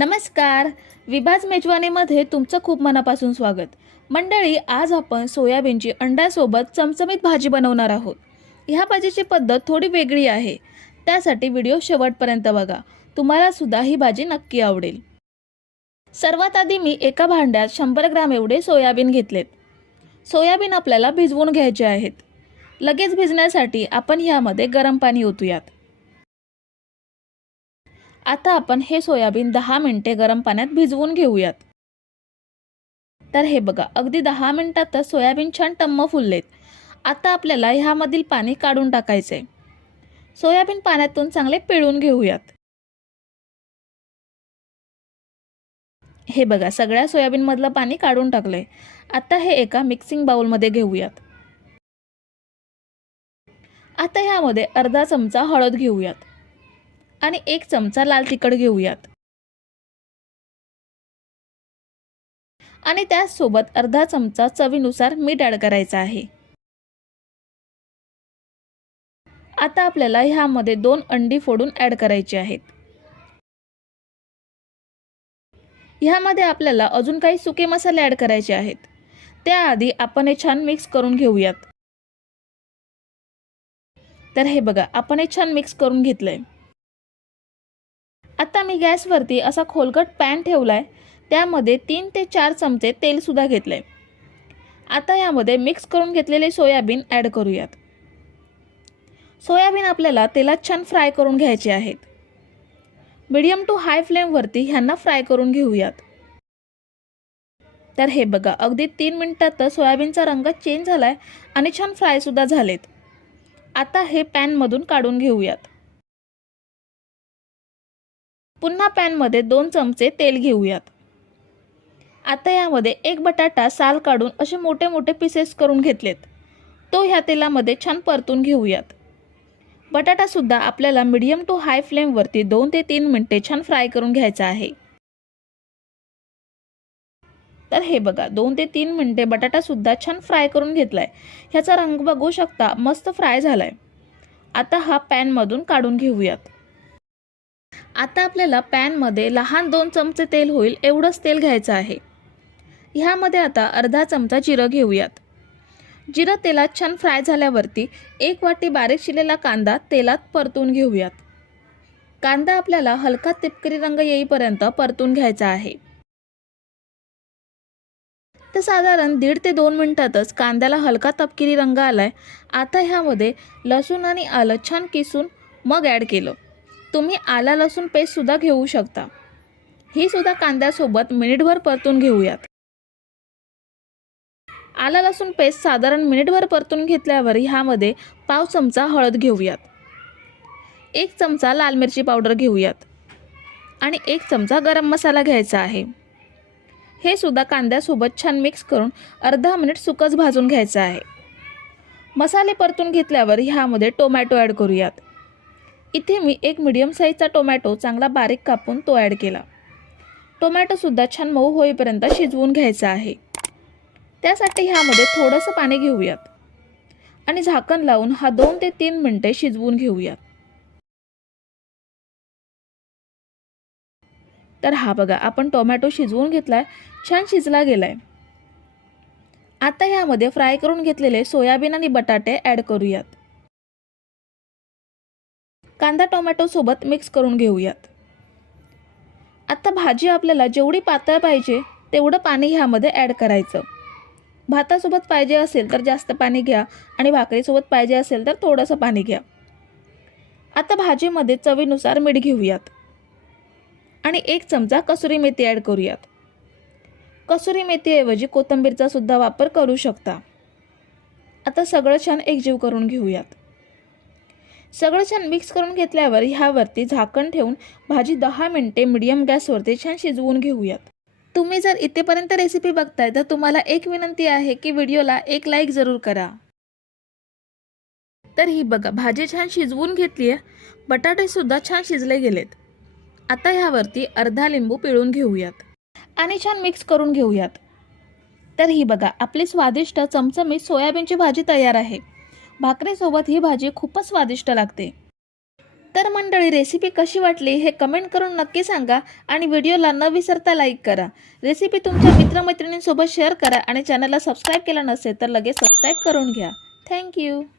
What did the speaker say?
नमस्कार. विभाज मेजवानीमध्ये तुमचं खूप मनापासून स्वागत. मंडळी, आज आपण सोयाबीनची अंड्यासोबत चमचमीत भाजी बनवणार आहोत. ह्या भाजीची पद्धत थोडी वेगळी आहे, त्यासाठी व्हिडिओ शेवटपर्यंत बघा. तुम्हाला सुद्धा ही भाजी नक्की आवडेल. सर्वात आधी मी एका भांड्यात 100 ग्रॅम एवढे सोयाबीन घेतलेत. सोयाबीन आपल्याला भिजवून घ्यायचे आहेत. लगेच भिजण्यासाठी आपण ह्यामध्ये गरम पाणी ओतूयात. आता आपण हे सोयाबीन 10 मिनिटे गरम पाण्यात भिजवून घेऊयात. तर हे बघा, अगदी 10 मिनिटातच सोयाबीन छान टम्म फुललेत. आता आपल्याला ह्यामधील पाणी काढून टाकायचे. सोयाबीन पाण्यातून चांगले पिळून घेऊयात. हे बघा, सगळ्या सोयाबीन मधलं पाणी काढून टाकलंय. आता हे एका मिक्सिंग बाउल मध्ये घेऊयात. आता ह्यामध्ये अर्धा चमचा हळद घेऊयात आणि 1 चमचा लाल तिखट घेऊयात आणि त्यासोबत अर्धा चमचा चवीनुसार मीठ ॲड करायचं आहे. आता आपल्याला ह्यामध्ये 2 अंडी फोडून ॲड करायची आहेत. ह्यामध्ये आपल्याला अजून काही सुके मसाले ॲड करायचे आहेत. त्याआधी आपण हे छान मिक्स करून घेऊयात. तर हे बघा, आपण हे छान मिक्स करून घेतलंय. आता मी गॅसवरती असा खोलगट पॅन ठेवलाय. त्यामध्ये 3 ते 4 चमचे तेल सुद्धा घेतले. आता यामध्ये मिक्स करून घेतलेले सोयाबीन ॲड करूयात. सोयाबीन आपल्याला तेलात छान फ्राय करून घ्यायचे आहेत. मीडियम टू हाय फ्लेमवरती ह्यांना फ्राय करून घेऊयात. तर हे बघा, अगदी 3 मिनिटातच सोयाबीनचा रंग चेंज झालाय आणि छान फ्राय सुद्धा झालेत. आता हे पॅनमधून काढून घेऊयात. पुन्हा पॅनमध्ये 2 चमचे तेल घेऊयात. आता यामध्ये 1 बटाटा साल काढून असे मोठे मोठे पीसेस करून घेतलेत. तो ह्या तेलामध्ये छान परतून घेऊयात. बटाटा सुद्धा आपल्याला मीडियम टू हाय फ्लेमवरती 2 ते 3 मिनिटे छान फ्राय करून घ्यायचा आहे. तर हे बघा, 2 ते 3 मिनिटे बटाटा सुद्धा छान फ्राय करून घेतलाय. ह्याचा रंग बघू शकता, मस्त फ्राय झालाय. आता हा पॅनमधून काढून घेऊयात. आता आपल्याला पॅनमध्ये लहान 2 चमचे तेल होईल एवढंच तेल घ्यायचं आहे. ह्यामध्ये आता अर्धा चमचा जिरं घेऊयात. जिरं तेलात छान फ्राय झाल्यावरती 1 वाटी बारीक चिरलेला कांदा तेलात परतून घेऊयात. कांदा आपल्याला हलका तिपकरी रंग येईपर्यंत परतून घ्यायचा आहे. तर साधारण 1.5 ते 2 मिनिटातच कांद्याला हलका तपकिरी रंग आलाय. आता ह्यामध्ये लसूण आणि आलं छान किसून मग ॲड केलं. तुम्ही आला लसूण पेस्ट सुद्धा घेऊ शकता. ही सुद्धा कांद्यासोबत मिनिटभर परतून घेऊयात. आला लसूण पेस्ट साधारण मिनिटभर परतून घेतल्यावर ह्यामध्ये पाव चमचा हळद घेऊयात. 1 चमचा लाल मिरची पावडर घेऊयात आणि 1 चमचा गरम मसाला घ्यायचा आहे. हे सुद्धा कांद्यासोबत छान मिक्स करून अर्धा मिनिट सुकच भाजून घ्यायचं आहे. मसाले परतून घेतल्यावर ह्यामध्ये टोमॅटो ॲड करूयात. इथे मी 1 मीडियम साईजचा टोमॅटो चांगला बारीक कापून तो ॲड केला. टोमॅटो सुद्धा छान मऊ होईपर्यंत शिजवून घ्यायचा आहे. त्यासाठी ह्यामध्ये थोडंसं पाणी घेऊयात आणि झाकण लावून हा 2 ते 3 मिनिटे शिजवून घेऊयात. तर हा बघा, आपण टोमॅटो शिजवून घेतलाय, छान शिजला गेलाय. आता ह्यामध्ये फ्राय करून घेतलेले सोयाबीन आणि बटाटे ॲड करूयात. कांदा टोमॅटो सोबत मिक्स करून घेऊयात. आता भाजी आपल्याला जेवढी पातळ पाहिजे तेवढं पाणी ह्यामध्ये ॲड करायचं. भातासोबत पाहिजे असेल तर जास्त पाणी घ्या आणि भाकरीसोबत पाहिजे असेल तर थोडंसं पाणी घ्या. आता भाजीमध्ये चवीनुसार मीठ घेऊयात आणि 1 चमचा कसुरी मेथी ॲड करूयात. कसुरी मेथीऐवजी कोथिंबीरचा सुद्धा वापर करू शकता. आता सगळं छान एकजीव करून घेऊयात. सगळं छान मिक्स करून घेतल्यावर ह्यावरती झाकण ठेवून भाजी 10 मिनिटे मीडियम गॅसवरती छान शिजवून घेऊयात. तुम्ही जर इथेपर्यंत रेसिपी बघताय तर तुम्हाला एक विनंती आहे की व्हिडिओला 1 लाईक जरूर करा. तर ही बघा, भाजी छान शिजवून घेतली आहे. बटाटे सुद्धा छान शिजले गेलेत. आता ह्यावरती अर्धा लिंबू पिळून घेऊयात आणि छान मिक्स करून घेऊयात. तर ही बघा, आपली स्वादिष्ट चमचमीत सोयाबीनची भाजी तयार आहे. भाकरीसोबत ही भाजी खूपच स्वादिष्ट लागते. तर मंडळी, रेसिपी कशी वाटली हे कमेंट करून नक्की सांगा आणि व्हिडिओला न विसरता लाईक करा. रेसिपी तुमच्या मित्रमैत्रिणींसोबत शेअर करा आणि चॅनलला सबस्क्राईब केलं नसेल तर लगेच सबस्क्राईब करून घ्या. थँक्यू.